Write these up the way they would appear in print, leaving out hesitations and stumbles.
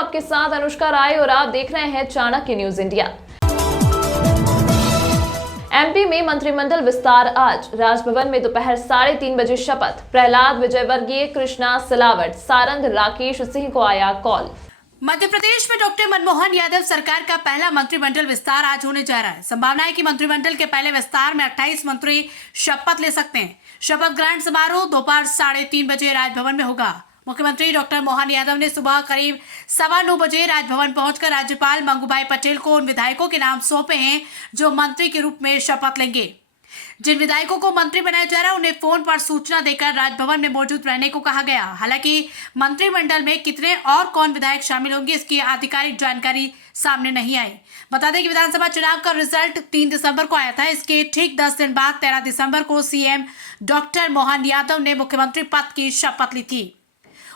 आपके साथ अनुष्का राय और आप देख रहे हैं चाणक्य न्यूज इंडिया। एमपी में मंत्रिमंडल विस्तार आज। राजभवन में दोपहर 3:30 बजे शपथ। प्रहलाद विजयवर्गीय, कृष्णा सिलावट, सारंग राकेश सिंह को आया कॉल। मध्य प्रदेश में डॉक्टर मनमोहन यादव सरकार का पहला मंत्रिमंडल विस्तार आज होने जा रहा है। संभावना है कि मंत्रिमंडल के पहले विस्तार में 28 मंत्री शपथ ले सकते हैं। शपथ ग्रहण समारोह दोपहर 3:30 बजे राजभवन में होगा। मुख्यमंत्री डॉक्टर मोहन यादव ने सुबह करीब 9:15 बजे राजभवन पहुंचकर राज्यपाल मंगूभाई पटेल को उन विधायकों के नाम सौंपे हैं जो मंत्री के रूप में शपथ लेंगे। जिन विधायकों को मंत्री बनाया जा रहा है उन्हें फोन पर सूचना देकर राजभवन में मौजूद रहने को कहा गया। हालांकि मंत्रिमंडल में कितने और कौन विधायक शामिल होंगे इसकी आधिकारिक जानकारी सामने नहीं आई। बता दें कि विधानसभा चुनाव का रिजल्ट 3 दिसंबर को आया था। इसके ठीक 10 दिन बाद 13 दिसंबर को सीएम डॉक्टर मोहन यादव ने मुख्यमंत्री पद की शपथ ली थी।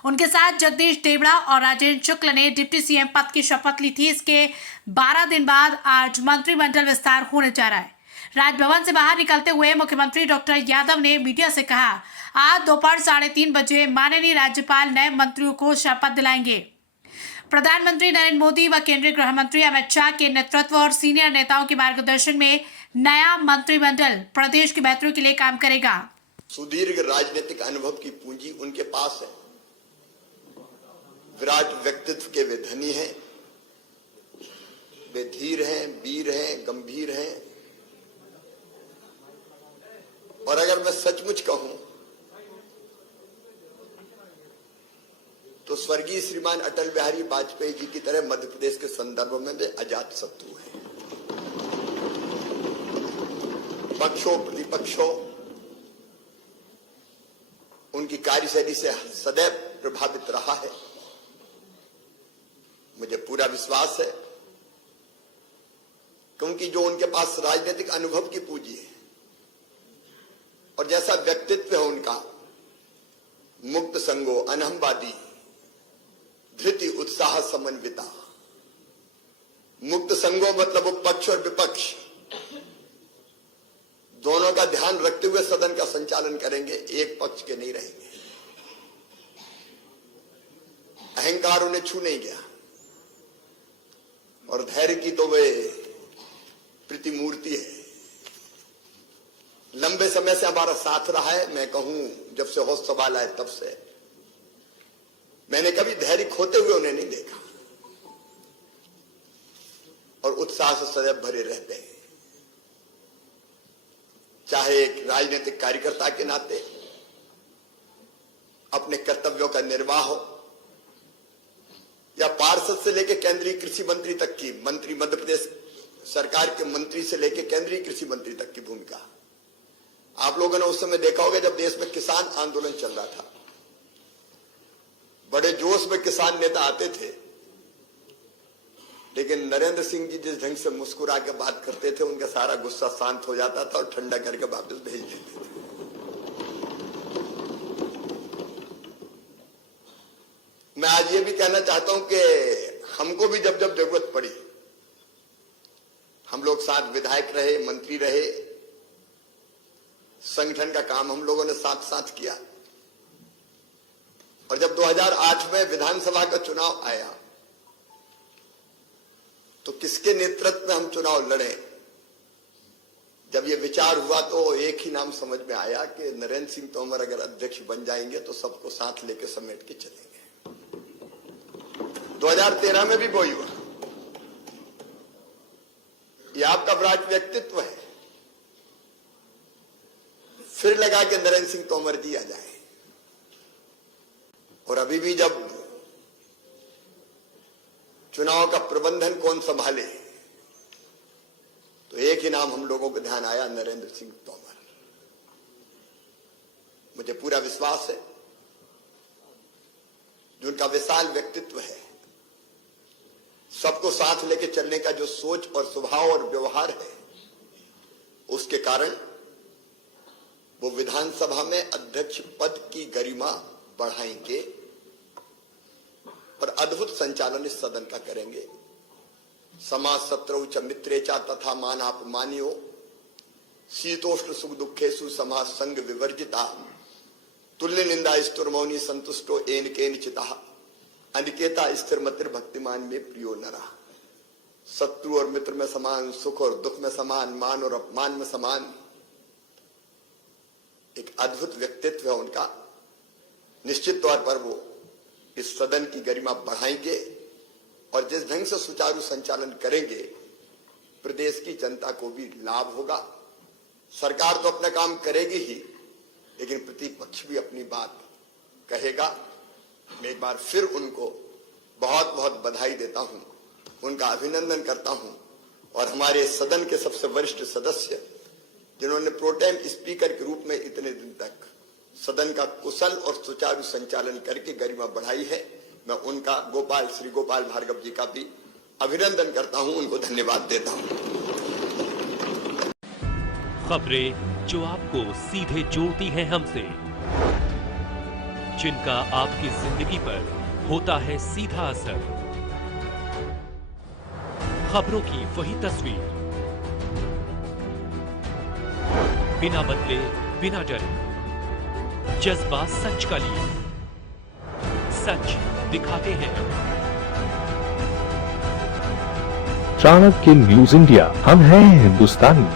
उनके साथ जगदीश देवड़ा और राजेंद्र शुक्ल ने डिप्टी सीएम पद की शपथ ली थी। इसके 12 दिन बाद आज मंत्रिमंडल विस्तार होने जा रहा है। राजभवन से बाहर निकलते हुए मुख्यमंत्री डॉक्टर यादव ने मीडिया से कहा, आज दोपहर 3:30 बजे माननीय राज्यपाल नए मंत्रियों को शपथ दिलाएंगे। प्रधानमंत्री नरेंद्र मोदी व केंद्रीय गृह मंत्री अमित शाह के नेतृत्व और सीनियर नेताओं के मार्गदर्शन में नया मंत्रिमंडल प्रदेश की बेहतरी के लिए काम करेगा। सुदीर्घ राजनीतिक अनुभव की पूंजी उनके पास है। विराट व्यक्तित्व के वे धनी हैं, वे धीर हैं, वीर हैं, गंभीर हैं। और अगर मैं सचमुच कहूं तो स्वर्गीय श्रीमान अटल बिहारी वाजपेयी जी की तरह मध्य प्रदेश के संदर्भ में वे अजात शत्रु हैं। पक्षों प्रतिपक्षों उनकी कार्यशैली से सदैव प्रभावित रहा है। मुझे पूरा विश्वास है क्योंकि जो उनके पास राजनीतिक अनुभव की पूंजी है और जैसा व्यक्तित्व है उनका, मुक्त संगो, अनहमवादी, धृति, उत्साह, समन्विता। मुक्त संगो मतलब वो पक्ष और विपक्ष दोनों का ध्यान रखते हुए सदन का संचालन करेंगे, एक पक्ष के नहीं रहेंगे। अहंकार उन्हें छू नहीं गया और धैर्य की तो वे प्रतिमूर्ति है। लंबे समय से हमारा साथ रहा है। मैं कहूं जब से होश सवाल आए तब से मैंने कभी धैर्य खोते हुए उन्हें नहीं देखा और उत्साह से सदैव भरे रहते हैं। चाहे एक राजनीतिक कार्यकर्ता के नाते अपने कर्तव्यों का निर्वाह हो या पार्षद से लेकर केंद्रीय कृषि मंत्री तक की, मंत्री मध्य प्रदेश सरकार के मंत्री से लेकर केंद्रीय कृषि मंत्री तक की भूमिका। आप लोगों ने उस समय देखा होगा जब देश में किसान आंदोलन चल रहा था, बड़े जोश में किसान नेता आते थे, लेकिन नरेंद्र सिंह जी जिस ढंग से मुस्कुरा के बात करते थे उनका सारा गुस्सा शांत हो जाता था और ठंडा करके वापस भेज देते थे। मैं आज ये भी कहना चाहता हूं कि हमको भी जब जब जरूरत पड़ी, हम लोग साथ विधायक रहे, मंत्री रहे, संगठन का काम हम लोगों ने साथ साथ किया। और जब 2008 में विधानसभा का चुनाव आया तो किसके नेतृत्व में हम चुनाव लड़े, जब ये विचार हुआ तो एक ही नाम समझ में आया कि नरेंद्र सिंह तोमर अगर अध्यक्ष बन जाएंगे तो सबको साथ लेकर समेट के चलेंगे। 2013 में भी वही हुआ। ये आपका विराट व्यक्तित्व है। फिर लगा कि नरेंद्र सिंह तोमर जी आ जाए। और अभी भी जब चुनाव का प्रबंधन कौन संभाले तो एक ही नाम हम लोगों को ध्यान आया, नरेंद्र सिंह तोमर। मुझे पूरा विश्वास है जो उनका विशाल व्यक्तित्व है, सबको साथ लेके चलने का जो सोच और स्वभाव और व्यवहार है, उसके कारण वो विधानसभा में अध्यक्ष पद की गरिमा बढ़ाएंगे और अद्भुत संचालन इस सदन का करेंगे। समाज शत्रु च मित्रे चा तथा मानापमानियो शीतोष्ण सुख दुखेषु समाज संग विवर्जिता तुल्य निंदा स्तुर्मौनी संतुष्टो एन केन चिता अनिकेता स्थिरमतिर भक्तिमान में प्रियो नरा। शत्रु और मित्र में समान, सुख और दुख में समान, मान और अपमान में समान। एक अद्भुत व्यक्तित्व है उनका। निश्चित तौर पर वो इस सदन की गरिमा बढ़ाएंगे और जिस ढंग से सुचारू संचालन करेंगे प्रदेश की जनता को भी लाभ होगा। सरकार तो अपना काम करेगी ही, लेकिन प्रतिपक्ष भी अपनी बात कहेगा। मैं एक बार फिर उनको बहुत बहुत बधाई देता हूं, उनका अभिनंदन करता हूं। और हमारे सदन के सबसे वरिष्ठ सदस्य जिन्होंने प्रोटेम स्पीकर के रूप में इतने दिन तक सदन का कुशल और सुचारू संचालन करके गरिमा बढ़ाई है, मैं उनका श्री गोपाल भार्गव जी का भी अभिनंदन करता हूं, उनको धन्यवाद देता हूं। खबरें जो आपको सीधे जोड़ती हैं हमसे, जिनका आपकी जिंदगी पर होता है सीधा असर, खबरों की वही तस्वीर, बिना बदले बिना डरे, जज्बा सच का लिए, सच दिखाते हैं। चाणक्य न्यूज इंडिया, हम हैं हिंदुस्तानी।